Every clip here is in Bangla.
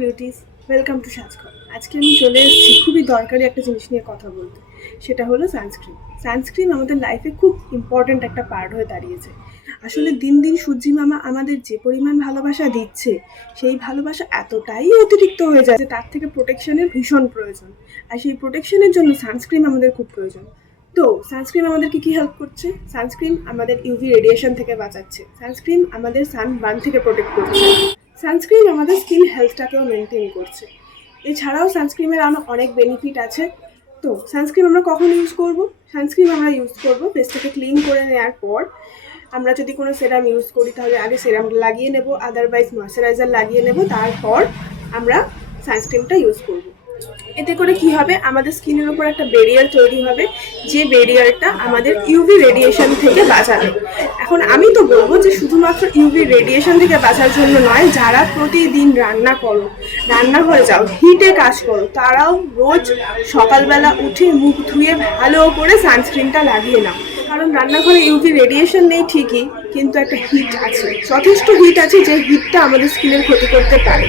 বিউটিস, ওয়েলকাম টু সাজঘর। আজকে আমি চলে এসেছি খুবই দরকারি একটা জিনিস নিয়ে কথা বলতে। সেটা হলো সানস্ক্রিন। সানস্ক্রিন আমাদের লাইফে খুব ইম্পর্ট্যান্ট একটা পার্ট হয়ে দাঁড়িয়েছে। আসলে দিন দিন সূর্যি মামা আমাদের যে পরিমাণ ভালোবাসা দিচ্ছে, সেই ভালোবাসা এতটাই অতিরিক্ত হয়ে যায় যে তার থেকে প্রোটেকশনের ভীষণ প্রয়োজন। আর সেই প্রোটেকশনের জন্য সানস্ক্রিন আমাদের খুব প্রয়োজন। তো সানস্ক্রিন আমাদেরকে কি হেল্প করছে? সানস্ক্রিন আমাদের ইউভি রেডিয়েশন থেকে বাঁচাচ্ছে। সানস্ক্রিন আমাদের সানবার্ন থেকে প্রোটেক্ট করছে। সানস্ক্রিন আমাদের স্কিন হেলথটাকেও মেনটেন করছে। এছাড়াও সানস্ক্রিনের অনেক বেনিফিট আছে। তো সানস্ক্রিন আমরা কখন ইউজ করব? সানস্ক্রিন আমরা ইউজ করব ফেসটাকে ক্লিন করে নেওয়ার পর। আমরা যদি কোনো সেরাম ইউজ করি তাহলে আগে সেরামটা লাগিয়ে নেব, আদারওয়াইজ ময়শ্চারাইজার লাগিয়ে নেব, তারপর আমরা সানস্ক্রিনটা ইউজ করব। এতে করে কি হবে, আমাদের স্কিনের উপর একটা ব্যারিয়ার তৈরি হবে, যে ব্যারিয়ারটা আমাদের ইউভি রেডিয়েশন থেকে বাঁচাবে। এখন আমি তো বলবো যে শুধুমাত্র ইউভি রেডিয়েশন থেকে বাঁচার জন্য নয়, যারা প্রতিদিন রান্না করো, রান্নাঘরে যাও, হিটে কাজ করো, তারাও রোজ সকালবেলা উঠে মুখ ধুয়ে ভালো করে সানস্ক্রিনটা লাগিয়ে নাও। কারণ রান্নাঘরে ইউভি রেডিয়েশন নেই ঠিকই, কিন্তু একটা হিট আছে, যথেষ্ট হিট আছে, যে হিটটা আমাদের স্কিনের ক্ষতি করতে পারে।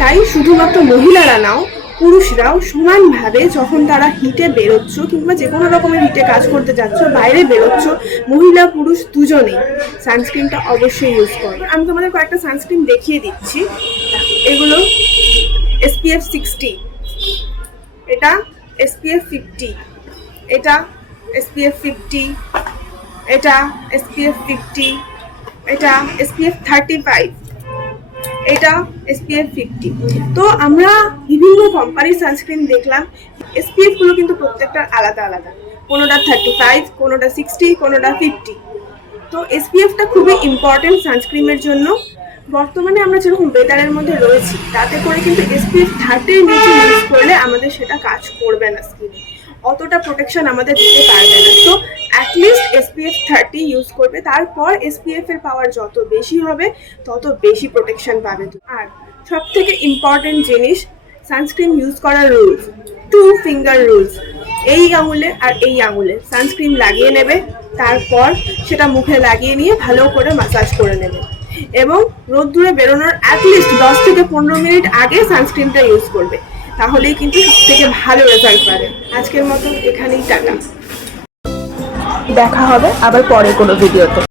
তাই শুধুমাত্র মহিলারা নাও, পুরুষরাও সমানভাবে যখন তারা হিটে বেরোচ্ছ কিংবা যে কোনো রকমের হিটে কাজ করতে যাচ্ছ, বাইরে বেরোচ্ছ, মহিলা পুরুষ দুজনেই সানস্ক্রিনটা অবশ্যই ইউজ করো। আমি তোমাদের কয়েকটা সানস্ক্রিন দেখিয়ে দিচ্ছি। এগুলো SPF 60, এটা SPF 50, এটা SPF 50, এটা SPF 50, এটা SPF 35, এটা SPF 50। তো আমরা বিভিন্ন কোম্পানির সানস্ক্রিন দেখলাম। SPF গুলো কিন্তু প্রত্যেকটার আলাদা আলাদা, কোনোটা 35, কোনোটা 60, কোনোটা 50। তো SPFটা খুবই ইম্পর্টেন্ট সানস্ক্রিনের জন্য। বর্তমানে আমরা যেরকম ওয়েদারের মধ্যে রয়েছি, তাতে করে কিন্তু SPF 30 এর নিচে ইউজ করলে আমাদের সেটা কাজ করবে না, স্কিনে অতটা প্রোটেকশন আমাদের দিতে পারবে না। তো অ্যাটলিস্ট SPF 30 ইউজ করবে, তারপর SPF এর পাওয়ার যত বেশি হবে তত বেশি প্রোটেকশন পাবে। আর সব থেকে ইম্পর্টেন্ট জিনিস, সানস্ক্রিন ইউজ করার রুলস, 2 ফিঙ্গার রুলস। এই আঙুলে আর এই আঙুলে সানস্ক্রিন লাগিয়ে নেবে, তারপর সেটা মুখে লাগিয়ে নিয়ে ভালো করে ম্যাসাজ করে নেবে এবং রোদ্দুরে বেরোনোর অ্যাটলিস্ট 10 থেকে 15 মিনিট আগে সানস্ক্রিনটা ইউজ করবে, তাহলেই কিন্তু সব থেকে ভালো রেজাল্ট পাবে। আজকের মতো এখানেই টাটা, দেখা হবে আবার পরে কোনো ভিডিওতে।